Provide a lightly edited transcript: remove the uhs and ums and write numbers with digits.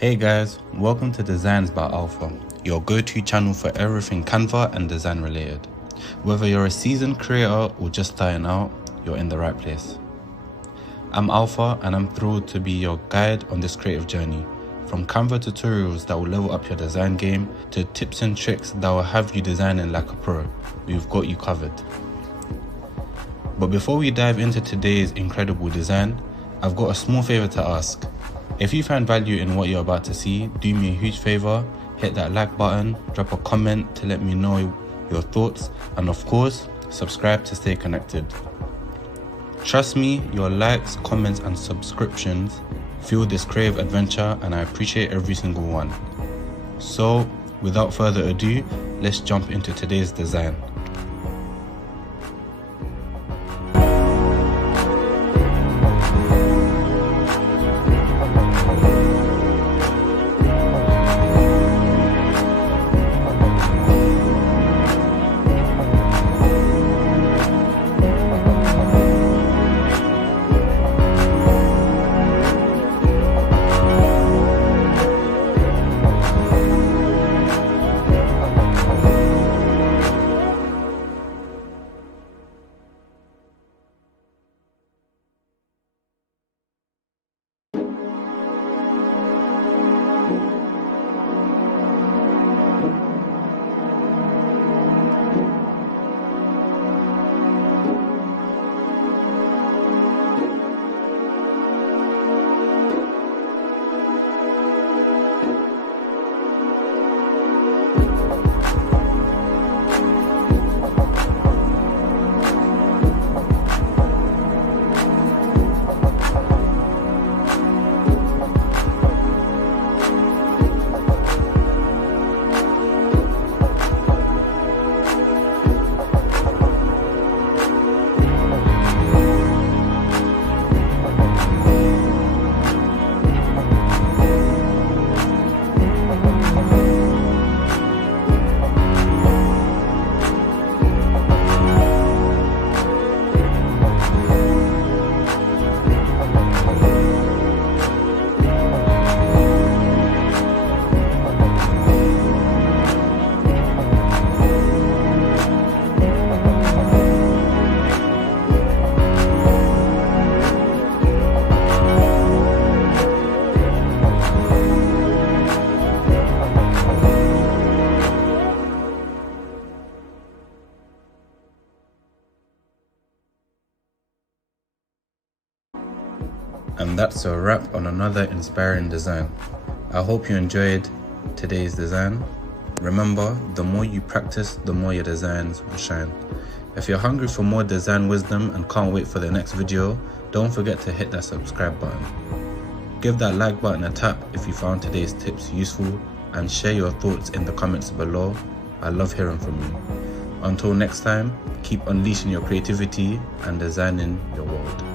Hey guys, welcome to Designs by Alpha, your go-to channel for everything Canva and design related. Whether you're a seasoned creator or just starting out, you're in the right place. I'm Alpha and I'm thrilled to be your guide on this creative journey. From Canva tutorials that will level up your design game to tips and tricks that will have you designing like a pro, we've got you covered. But before we dive into today's incredible design, I've got a small favor to ask. If you find value in what you're about to see, do me a huge favor, hit that like button, drop a comment to let me know your thoughts, and of course, subscribe to stay connected. Trust me, your likes, comments, and subscriptions fuel this creative adventure, and I appreciate every single one. So, without further ado, let's jump into today's design. And that's a wrap on another inspiring design. I hope you enjoyed today's design. Remember, the more you practice, the more your designs will shine. If you're hungry for more design wisdom and can't wait for the next video, don't forget to hit that subscribe button. Give that like button a tap if you found today's tips useful, and share your thoughts in the comments below. I love hearing from you. Until next time, keep unleashing your creativity and designing your world.